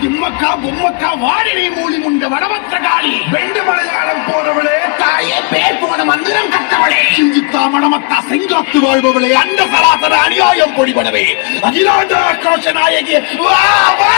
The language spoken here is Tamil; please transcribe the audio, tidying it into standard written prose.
திம்மக்கா பொம்மக்கா வாடினை மூலி முண்ட வடமற்ற காளி வெண்டு மலையாளம் போறவளே தாயே பேர் போன மந்திரம் கட்டவளே சிஞ்சித்தா மணமத்தா செங்காத்து வாழ்பவளே அந்த சராசர அநியாயம் பொடிபடவே அகிலாண்ட ஆக்ரோஷ நாயகி வா வா